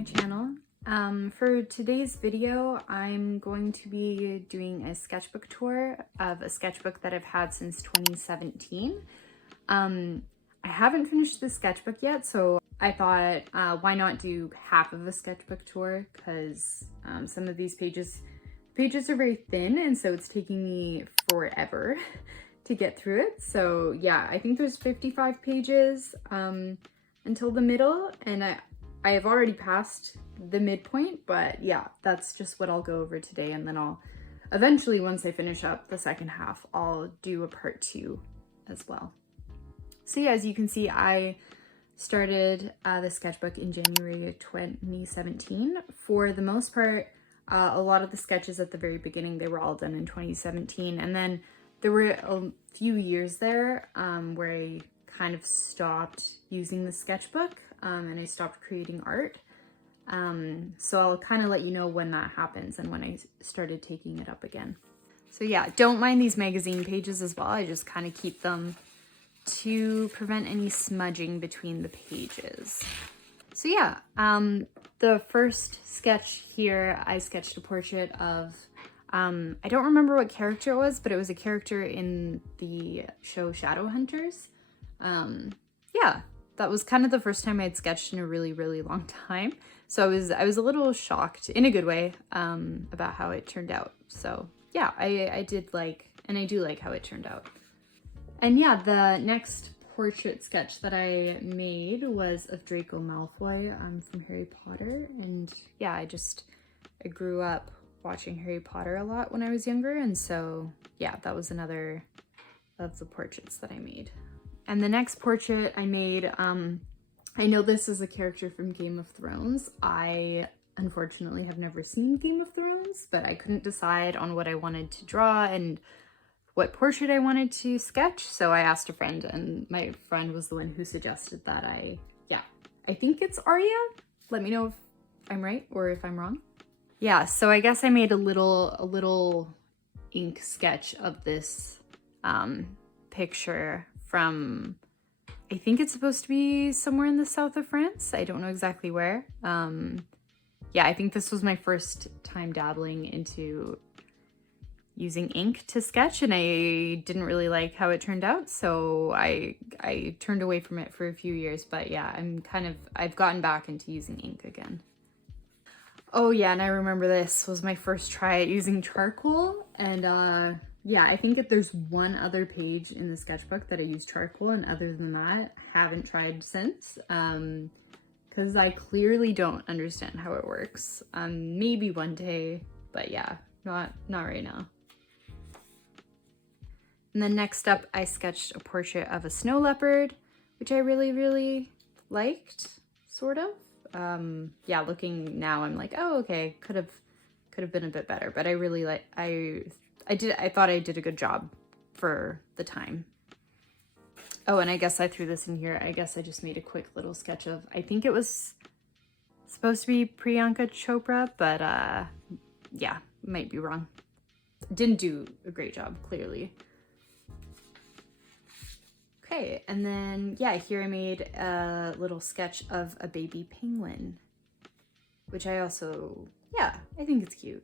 my channel. For today's video, I'm going to be doing a sketchbook tour of a sketchbook that I've had since 2017. I haven't finished the sketchbook yet, so I thought, why not do half of a sketchbook tour, because some of these pages are very thin, and so it's taking me forever to get through it. So yeah, I think there's 55 pages until the middle, and I have already passed the midpoint, but yeah, that's just what I'll go over today, and then I'll eventually, once I finish up the second half, I'll do a part 2 as well. So yeah, as you can see, I started the sketchbook in January of 2017. For the most part, a lot of the sketches at the very beginning, they were all done in 2017, and then there were a few years there where I kind of stopped using the sketchbook and I stopped creating art. So I'll kind of let you know when that happens and when I started taking it up again. So yeah, don't mind these magazine pages as well. I just kind of keep them to prevent any smudging between the pages. So yeah, the first sketch here, I sketched a portrait of, I don't remember what character it was, but it was a character in the show Shadowhunters. Yeah, that was kind of the first time I had sketched in a really, really long time. So I was a little shocked in a good way about how it turned out. So yeah, I did like, and I do like how it turned out. And yeah, the next portrait sketch that I made was of Draco Malfoy from Harry Potter. And yeah, I grew up watching Harry Potter a lot when I was younger. And so yeah, that was another of the portraits that I made. And the next portrait I made, I know this is a character from Game of Thrones. I unfortunately have never seen Game of Thrones, but I couldn't decide on what I wanted to draw and what portrait I wanted to sketch. So I asked a friend, and my friend was the one who suggested that I think it's Arya. Let me know if I'm right or if I'm wrong. Yeah, so I guess I made a little ink sketch of this picture from, I think it's supposed to be somewhere in the south of France. I don't know exactly where. Yeah, I think this was my first time dabbling into using ink to sketch, and I didn't really like how it turned out, so I turned away from it for a few years. But yeah, I've gotten back into using ink again. Oh yeah, and I remember this was my first try at using charcoal, and yeah, I think that there's one other page in the sketchbook that I used charcoal, and other than that, I haven't tried since, because I clearly don't understand how it works. Maybe one day, but yeah, not right now. And then next up, I sketched a portrait of a snow leopard, which I really, really liked, sort of. Yeah, looking now, I'm like, oh, okay, could have been a bit better, but I really like, I thought I did a good job for the time. Oh, and I guess I threw this in here. I guess I just made a quick little sketch of, I think it was supposed to be Priyanka Chopra, but yeah, might be wrong. Didn't do a great job, clearly. Okay, and then yeah, here I made a little sketch of a baby penguin, which I also, yeah, I think it's cute.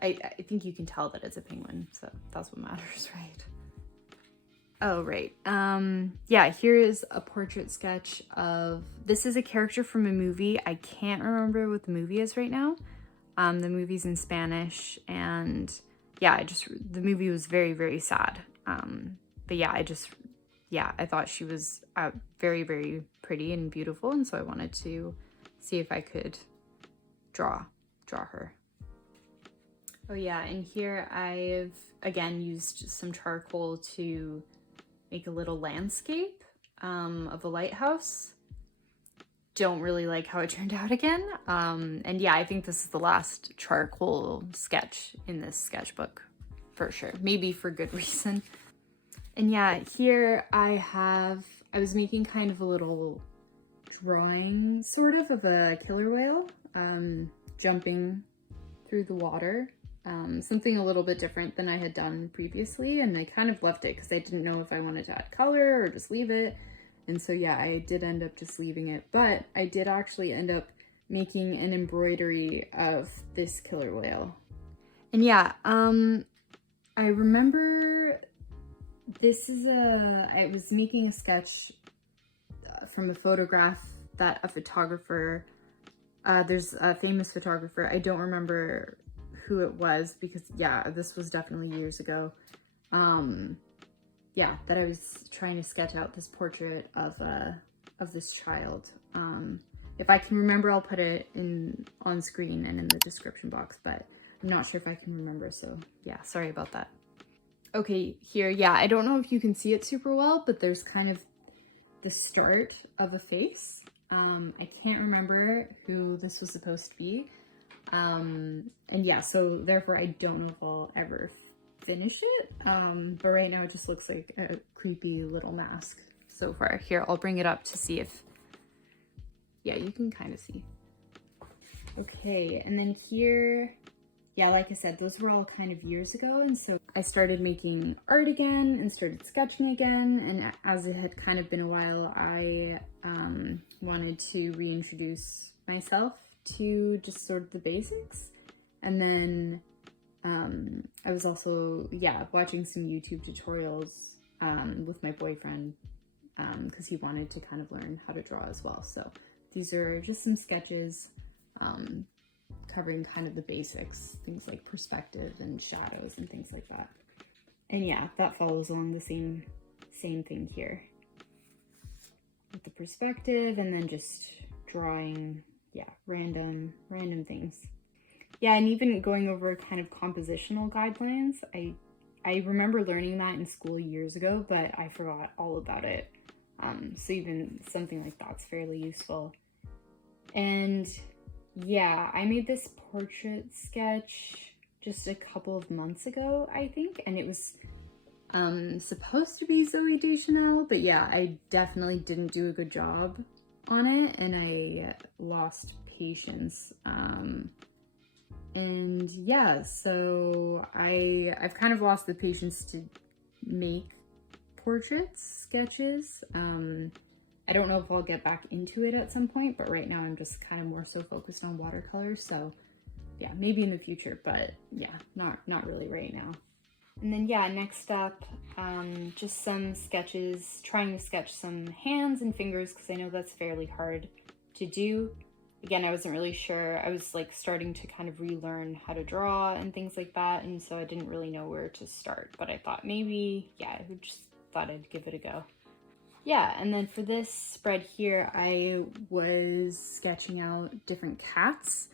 I think you can tell that it's a penguin, so that's what matters, right? Oh, right. Yeah, here is a portrait sketch of, this is a character from a movie. I can't remember what the movie is right now. The movie's in Spanish, and yeah, the movie was very, very sad. But yeah, I thought she was very, very pretty and beautiful, and so I wanted to see if I could draw her. Oh yeah, and here I've again used some charcoal to make a little landscape of a lighthouse. Don't really like how it turned out again. And yeah, I think this is the last charcoal sketch in this sketchbook for sure, maybe for good reason. And yeah, here I was making kind of a little drawing sort of a killer whale jumping through the water. Something a little bit different than I had done previously, and I kind of left it because I didn't know if I wanted to add color or just leave it. And so yeah, I did end up just leaving it, but I did actually end up making an embroidery of this killer whale. And yeah, I remember I was making a sketch from a photograph that a photographer, there's a famous photographer, I don't remember who it was because yeah, this was definitely years ago. Yeah, that I was trying to sketch out this portrait of this child. If I can remember, I'll put it on screen and in the description box, but I'm not sure if I can remember, so yeah, sorry about that. Okay, here, yeah, I don't know if you can see it super well, but there's kind of the start of a face. I can't remember who this was supposed to be. And yeah, so therefore I don't know if I'll ever finish it. But right now it just looks like a creepy little mask so far. Here, I'll bring it up to see if, yeah, you can kind of see. Okay, and then here, yeah, like I said, those were all kind of years ago, and so I started making art again and started sketching again, and as it had kind of been a while, I wanted to reintroduce myself to just sort of the basics. And then I was also, yeah, watching some YouTube tutorials with my boyfriend because he wanted to kind of learn how to draw as well. So these are just some sketches covering kind of the basics, things like perspective and shadows and things like that. And yeah, that follows along the same thing here with the perspective, and then just drawing, yeah, random things. Yeah, and even going over kind of compositional guidelines. I remember learning that in school years ago, but I forgot all about it. So even something like that's fairly useful. And yeah, I made this portrait sketch just a couple of months ago, I think, and it was supposed to be Zooey Deschanel, but yeah, I definitely didn't do a good job on it, and I lost patience. And yeah, so I've kind of lost the patience to make portraits, sketches. I don't know if I'll get back into it at some point, but right now I'm just kind of more so focused on watercolor. So yeah, maybe in the future, but yeah, not really right now. And then yeah, next up, just some sketches, trying to sketch some hands and fingers because I know that's fairly hard to do. Again, I wasn't really sure. I was like starting to kind of relearn how to draw and things like that, and so I didn't really know where to start, but I thought maybe, yeah, I just thought I'd give it a go. Yeah, and then for this spread here, I was sketching out different cats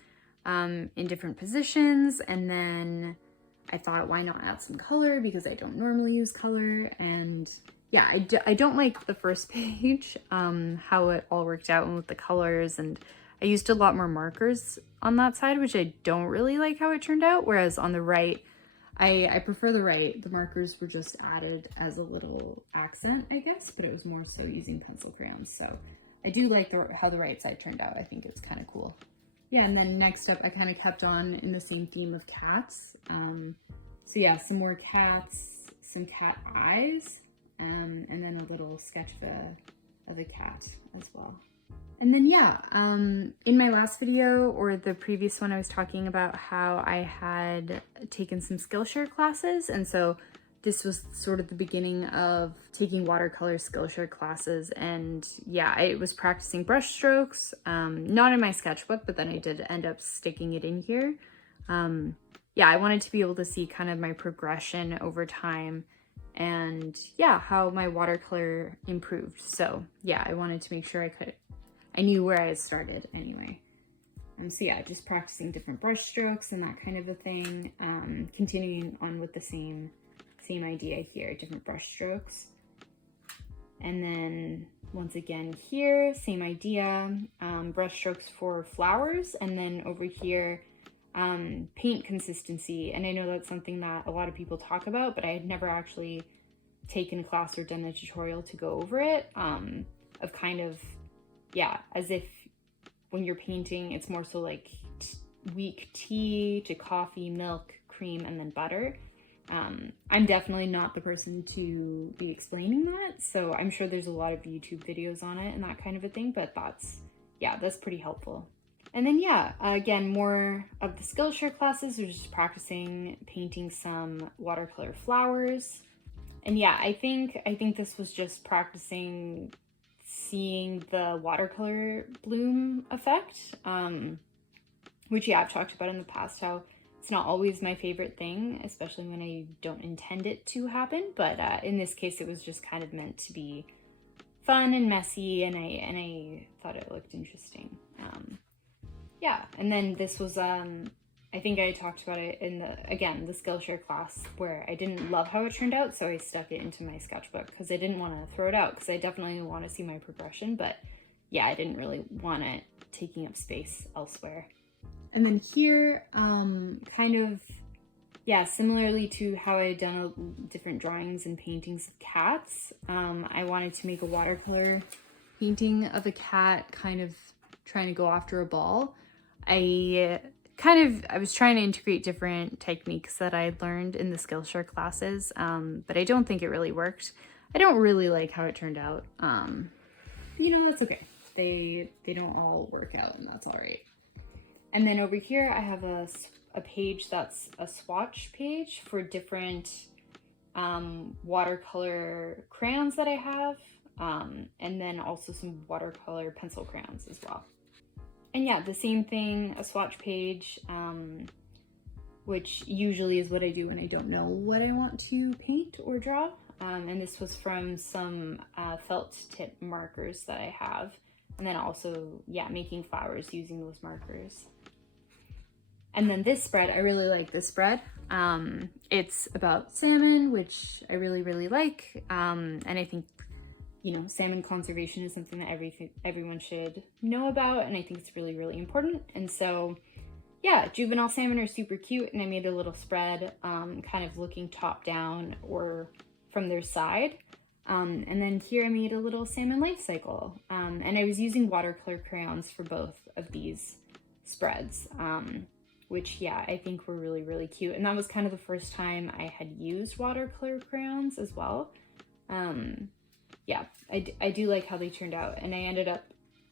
in different positions, and then I thought, why not add some color, because I don't normally use color. And yeah, I don't like the first page, how it all worked out and with the colors, and I used a lot more markers on that side, which I don't really like how it turned out, whereas on the right, I prefer the right. The markers were just added as a little accent, I guess, but it was more so using pencil crayons. So I do like how the right side turned out. I think it's kind of cool. Yeah, and then next up, I kind of kept on in the same theme of cats. So yeah, some more cats, some cat eyes, and then a little sketch of a cat as well. And then yeah, in my last video or the previous one, I was talking about how I had taken some Skillshare classes, and so this was sort of the beginning of taking watercolor Skillshare classes. And yeah, I was practicing brush strokes, not in my sketchbook, but then I did end up sticking it in here. Yeah, I wanted to be able to see kind of my progression over time and yeah, how my watercolor improved. So yeah, I wanted to make sure I knew where I had started anyway. So yeah, just practicing different brush strokes and that kind of a thing. Continuing on with the same idea here, different brush strokes. And then once again here, same idea, brush strokes for flowers. And then over here, paint consistency. And I know that's something that a lot of people talk about, but I had never actually taken a class or done a tutorial to go over it, of kind of, yeah, as if when you're painting, it's more so like weak tea to coffee, milk, cream, and then butter. I'm definitely not the person to be explaining that, so I'm sure there's a lot of YouTube videos on it and that kind of a thing, but that's pretty helpful. And then yeah, again, more of the Skillshare classes are just practicing painting some watercolor flowers. And yeah, I think this was just practicing seeing the watercolor bloom effect, which yeah, I've talked about in the past how it's not always my favorite thing, especially when I don't intend it to happen. But in this case, it was just kind of meant to be fun and messy, and I thought it looked interesting. Yeah, and then this was I think I talked about it in the Skillshare class, where I didn't love how it turned out, so I stuck it into my sketchbook because I didn't want to throw it out, because I definitely want to see my progression, but yeah, I didn't really want it taking up space elsewhere. And then here, kind of, yeah, similarly to how I had done different drawings and paintings of cats, I wanted to make a watercolor painting of a cat kind of trying to go after a ball. I was trying to integrate different techniques that I had learned in the Skillshare classes, but I don't think it really worked. I don't really like how it turned out. You know, that's okay. They don't all work out, and that's all right. And then over here, I have a page that's a swatch page for different watercolor crayons that I have, and then also some watercolor pencil crayons as well. And yeah, the same thing, a swatch page, which usually is what I do when I don't know what I want to paint or draw. And this was from some felt tip markers that I have. And then also, yeah, making flowers using those markers. And then this spread, I really like this spread. It's about salmon, which I really, really like. And I think, you know, salmon conservation is something that everyone should know about, and I think it's really, really important. And so, yeah, juvenile salmon are super cute, and I made a little spread, kind of looking top down or from their side. And then here I made a little salmon life cycle, and I was using watercolor crayons for both of these spreads, which, yeah, I think were really, really cute. And that was kind of the first time I had used watercolor crayons as well. Yeah, I do like how they turned out, and I ended up,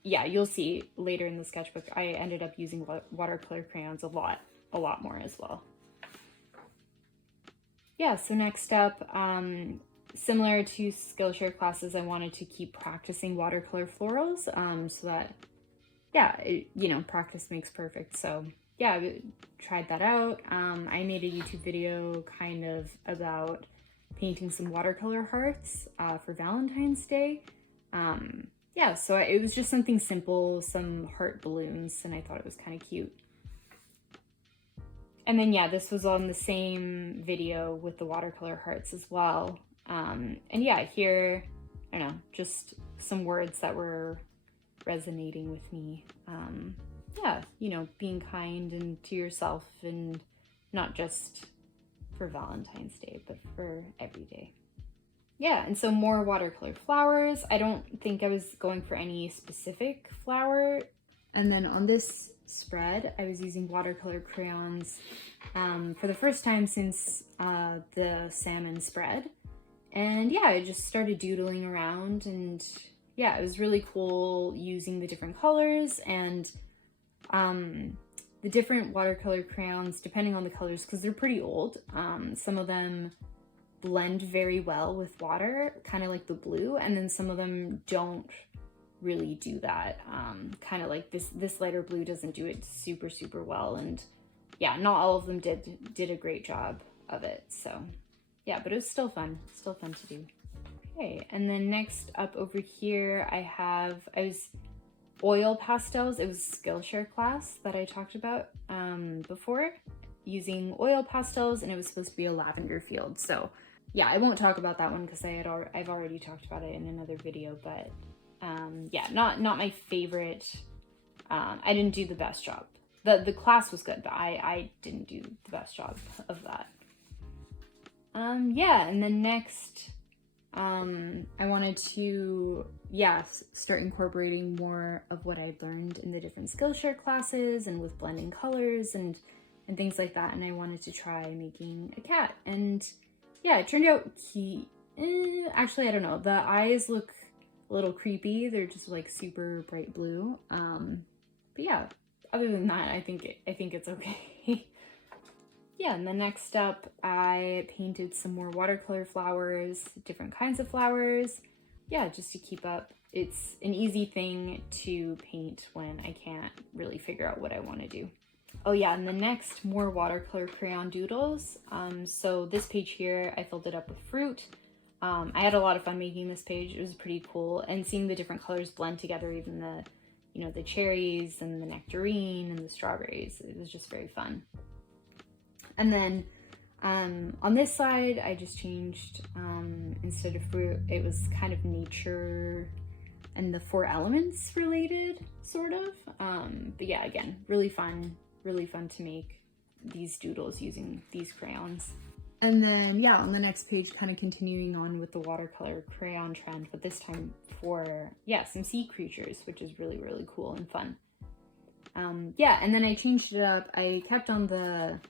yeah, you'll see later in the sketchbook, I ended up using watercolor crayons a lot more as well. Yeah, so next up, similar to Skillshare classes, I wanted to keep practicing watercolor florals, so that, yeah, you know, practice makes perfect. So yeah, I tried that out. I made a YouTube video kind of about painting some watercolor hearts for Valentine's Day. Yeah, so it was just something simple, some heart balloons, and I thought it was kind of cute. And then yeah, this was on the same video with the watercolor hearts as well. And yeah, here, I don't know, just some words that were resonating with me. Yeah, you know, being kind and to yourself, and not just for Valentine's Day, but for every day. Yeah, and so more watercolor flowers. I don't think I was going for any specific flower. And then on this spread, I was using watercolor crayons for the first time since the salmon spread. And yeah, I just started doodling around, and yeah, it was really cool using the different colors and the different watercolor crayons, depending on the colors, because they're pretty old. Some of them blend very well with water, kind of like the blue, and then some of them don't really do that. Kind of like this lighter blue doesn't do it super, super well, and yeah, not all of them did a great job of it. So yeah, but it was still fun to do. Okay, and then next up over here, I was oil pastels. It was Skillshare class that I talked about before, using oil pastels, and it was supposed to be a lavender field. So yeah, I won't talk about that one because I've already talked about it in another video, but yeah, not my favorite. I didn't do the best job. The class was good, but I didn't do the best job of that. Yeah, and then next, I wanted to, yeah, start incorporating more of what I'd learned in the different Skillshare classes and with blending colors and things like that. And I wanted to try making a cat, and yeah, it turned out cute. Actually, I don't know. The eyes look a little creepy. They're just like super bright blue. But yeah, other than that, I think it's okay. Yeah, and then next up, I painted some more watercolor flowers, different kinds of flowers. Yeah, just to keep up. It's an easy thing to paint when I can't really figure out what I want to do. Oh yeah, and the next, more watercolor crayon doodles. So this page here, I filled it up with fruit. I had a lot of fun making this page. It was pretty cool, and seeing the different colors blend together, even the, you know, the cherries and the nectarine and the strawberries. It was just very fun. And then on this side, I just changed, instead of fruit, it was kind of nature and the 4 elements related, sort of. But yeah, again, really fun to make these doodles using these crayons. And then, yeah, on the next page, kind of continuing on with the watercolor crayon trend, but this time for, yeah, some sea creatures, which is really, really cool and fun. Yeah, and then I changed it up. I kept on the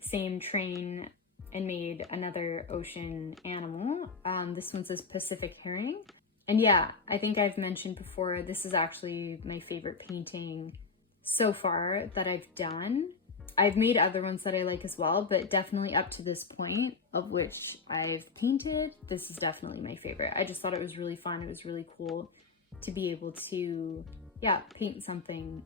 same train and made another ocean animal. This one says Pacific herring. And yeah, I think I've mentioned before, this is actually my favorite painting so far that I've done. I've made other ones that I like as well, but definitely up to this point of which I've painted, this is definitely my favorite. I just thought it was really fun. It was really cool to be able to, yeah, paint something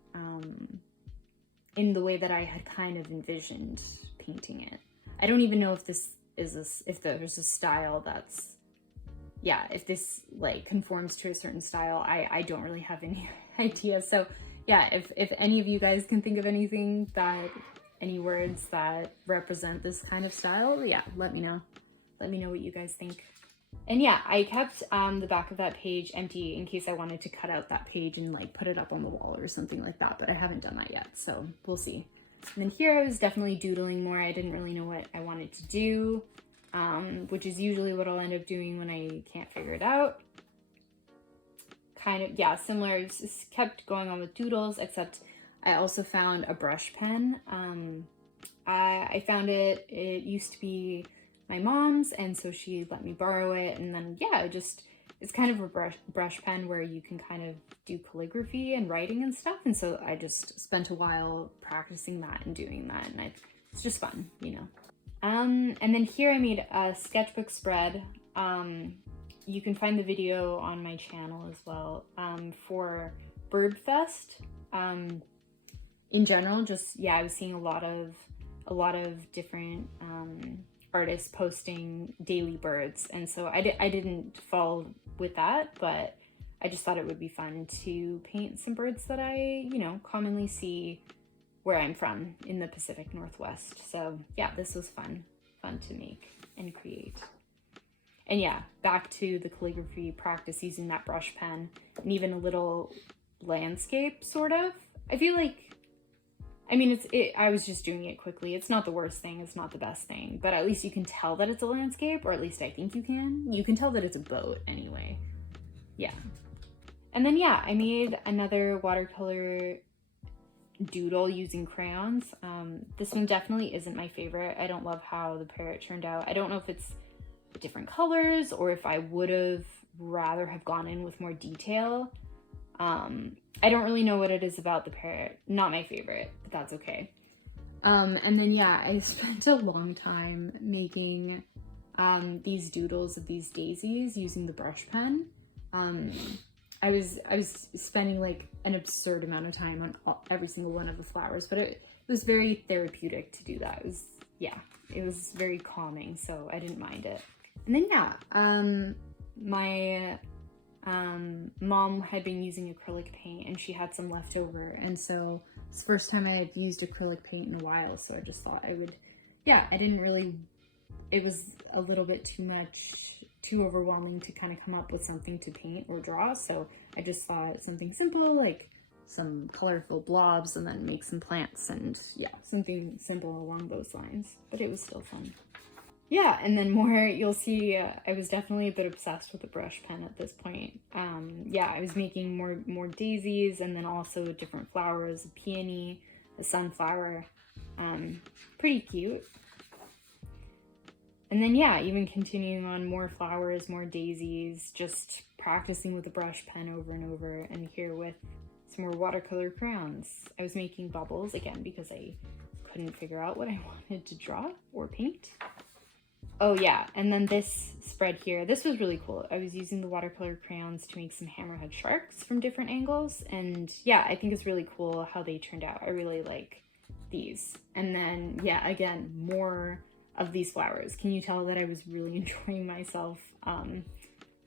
in the way that I had kind of envisioned painting it. I don't even know if this is if there's a style that's, yeah, if this like conforms to a certain style. I don't really have any idea. So yeah, if any of you guys can think of anything that, any words that represent this kind of style, yeah, let me know. Let me know what you guys think. And yeah, I kept the back of that page empty in case I wanted to cut out that page and like put it up on the wall or something like that, but I haven't done that yet, so we'll see. And then here I was definitely doodling more. I didn't really know what I wanted to do, which is usually what I'll end up doing when I can't figure it out. Kind of, yeah, similar, just kept going on with doodles, except I also found a brush pen. I found it used to be my mom's, and so she let me borrow it, and then yeah, it's kind of a brush pen where you can kind of do calligraphy and writing and stuff, and so I just spent a while practicing that and doing that, and it's just fun, you know. And then here I made a sketchbook spread. You can find the video on my channel as well, for Birdfest. In general, just, yeah, I was seeing a lot of different artists posting daily birds, and so I didn't follow with that, but I just thought it would be fun to paint some birds that I, you know, commonly see where I'm from in the Pacific Northwest. So yeah, this was fun to make and create. And yeah, back to the calligraphy practice using that brush pen, and even a little landscape, sort of. I feel like, I mean, I was just doing it quickly. It's not the worst thing, it's not the best thing, but at least you can tell that it's a landscape, or at least I think you can. You can tell that it's a boat anyway. Yeah. And then yeah, I made another watercolor doodle using crayons. This one definitely isn't my favorite. I don't love how the parrot turned out. I don't know if it's different colors or if I would have rather have gone in with more detail. I don't really know what it is about the parrot. Not my favorite, but that's okay. And then yeah, I spent a long time making these doodles of these daisies using the brush pen. I was spending like an absurd amount of time on every single one of the flowers, but it was very therapeutic to do that. It was very calming, so I didn't mind it. And then yeah, my mom had been using acrylic paint and she had some left over, and so it's the first time I had used acrylic paint in a while, so I just thought I would, yeah, it was a little bit too overwhelming to kind of come up with something to paint or draw, so I just thought something simple, like some colorful blobs, and then make some plants, and yeah, something simple along those lines, but it was still fun. Yeah, and then more, you'll see, I was definitely a bit obsessed with the brush pen at this point. Yeah, I was making more daisies, and then also different flowers, a peony, a sunflower, pretty cute. And then yeah, even continuing on, more flowers, more daisies, just practicing with the brush pen over and over, and here with some more watercolor crayons. I was making bubbles again because I couldn't figure out what I wanted to draw or paint. Oh yeah, and then this spread here, this was really cool. I was using the watercolor crayons to make some hammerhead sharks from different angles, and yeah, I think it's really cool how they turned out. I really like these. And then yeah, again, more of these flowers. Can you tell that I was really enjoying myself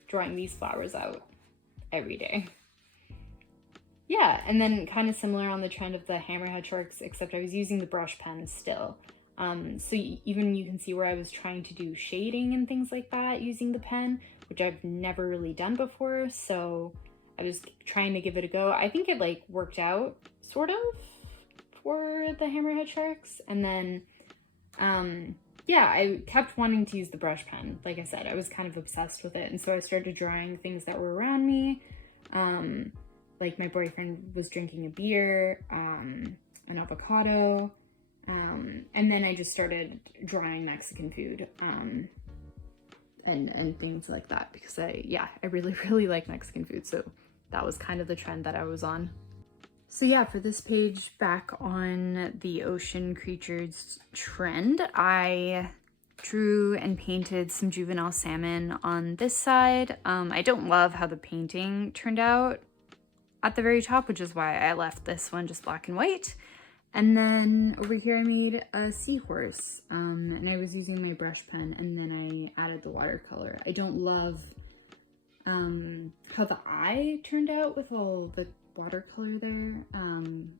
drawing these flowers out every day? Yeah, and then kind of similar on the trend of the hammerhead sharks, except I was using the brush pen still. So even you can see where I was trying to do shading and things like that using the pen, which I've never really done before. So I was trying to give it a go. I think it like worked out sort of for the hammerhead sharks. And then, yeah, I kept wanting to use the brush pen. Like I said, I was kind of obsessed with it. And so I started drawing things that were around me. Like my boyfriend was drinking a beer, an avocado, and then I just started drawing Mexican food, and things like that because I really, really like Mexican food. So that was kind of the trend that I was on. So yeah, for this page, back on the ocean creatures trend, I drew and painted some juvenile salmon on this side. I don't love how the painting turned out at the very top, which is why I left this one just black and white. And then over here I made a seahorse, and I was using my brush pen, and then I added the watercolor. I don't love how the eye turned out with all the watercolor there,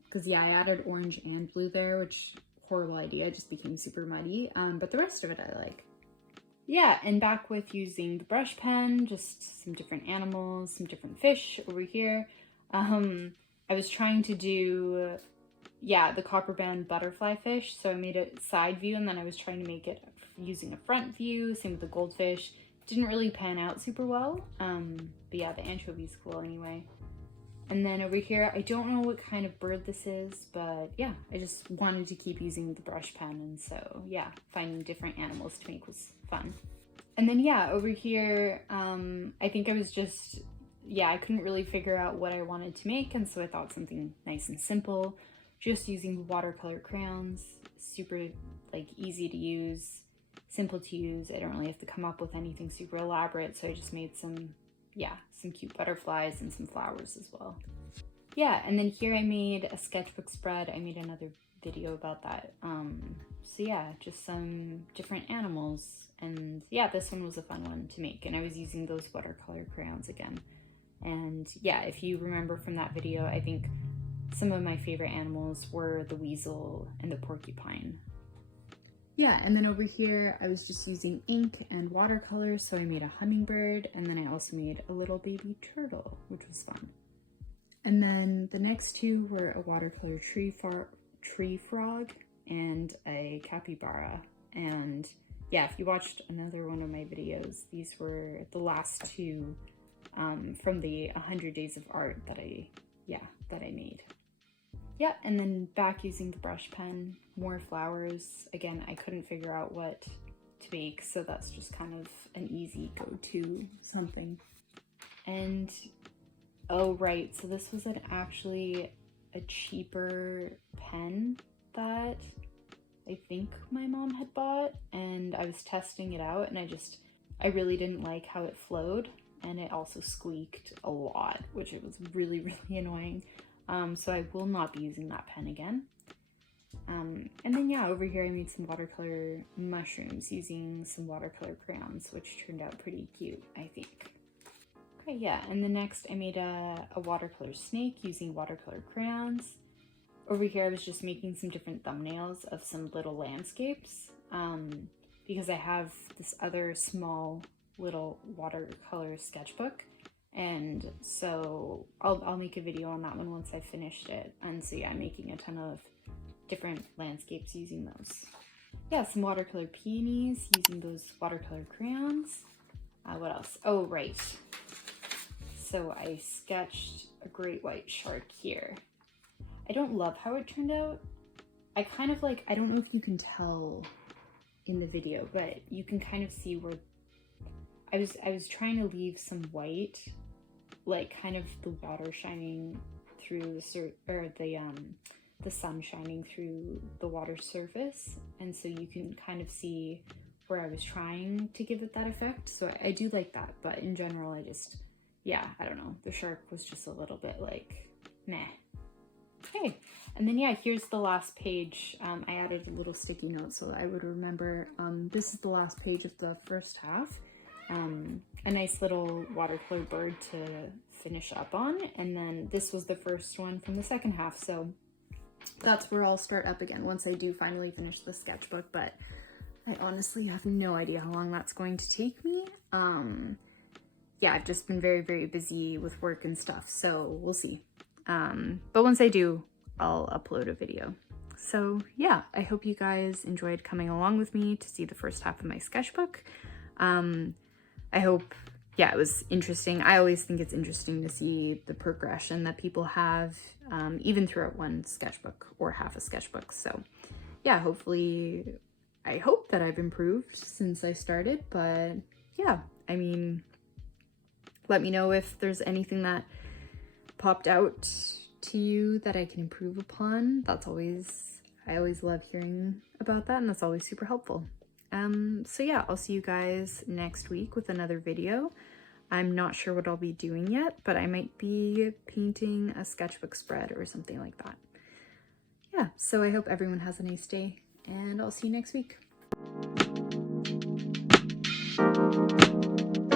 because yeah, I added orange and blue there, which horrible idea, it just became super muddy, but the rest of it I like. Yeah, and back with using the brush pen, just some different animals, some different fish over here. I was trying to do, yeah, the copper-bound butterfly fish, so I made a side view, and then I was trying to make it using a front view, same with the goldfish. Didn't really pan out super well, but yeah, the anchovy's cool anyway. And then over here, I don't know what kind of bird this is, but yeah, I just wanted to keep using the brush pen, and so yeah, finding different animals to make was fun. And then yeah, over here, I think I was just, yeah, I couldn't really figure out what I wanted to make, and so I thought something nice and simple, just using watercolor crayons, super like easy to use, simple to use. I don't really have to come up with anything super elaborate, so I just made some, yeah, some cute butterflies and some flowers as well. Yeah, and then here I made a sketchbook spread. I made another video about that. So yeah, just some different animals, and yeah, this one was a fun one to make, and I was using those watercolor crayons again. And yeah, if you remember from that video, I think some of my favorite animals were the weasel and the porcupine. Yeah, and then over here, I was just using ink and watercolor, so I made a hummingbird, and then I also made a little baby turtle, which was fun. And then the next two were a watercolor tree frog and a capybara. And yeah, if you watched another one of my videos, these were the last two from the 100 Days of Art that I made. Yeah, and then back using the brush pen, more flowers. Again, I couldn't figure out what to make, so that's just kind of an easy go-to something. And oh right, so this was actually a cheaper pen that I think my mom had bought, and I was testing it out, and I really didn't like how it flowed, and it also squeaked a lot, which it was really, really annoying. So I will not be using that pen again. And then yeah, over here I made some watercolor mushrooms using some watercolor crayons, which turned out pretty cute, I think. Okay, yeah, and then next I made a watercolor snake using watercolor crayons. Over here I was just making some different thumbnails of some little landscapes, because I have this other small little watercolor sketchbook. And so I'll make a video on that one once I've finished it. And so yeah, I'm making a ton of different landscapes using those. Yeah, some watercolor peonies using those watercolor crayons. What else? Oh, right. So I sketched a great white shark here. I don't love how it turned out. I kind of like, I don't know if you can tell in the video, but you can kind of see where I was trying to leave some white, like kind of the water shining through the sun shining through the water surface, and so you can kind of see where I was trying to give it that effect. So I do like that, but in general, yeah, I don't know. The shark was just a little bit like, meh. Okay, and then yeah, here's the last page. I added a little sticky note so that I would remember. This is the last page of the first half. A nice little watercolor bird to finish up on, and then this was the first one from the second half, so that's where I'll start up again once I do finally finish the sketchbook, but I honestly have no idea how long that's going to take me. Yeah, I've just been very, very busy with work and stuff, so we'll see. But once I do, I'll upload a video. So yeah, I hope you guys enjoyed coming along with me to see the first half of my sketchbook. I hope, yeah, it was interesting. I always think it's interesting to see the progression that people have, even throughout one sketchbook or half a sketchbook. So yeah, hopefully, I hope that I've improved since I started, but yeah, I mean, let me know if there's anything that popped out to you that I can improve upon. I always love hearing about that, and that's always super helpful. So yeah, I'll see you guys next week with another video. I'm not sure what I'll be doing yet, but I might be painting a sketchbook spread or something like that. Yeah, so I hope everyone has a nice day, and I'll see you next week.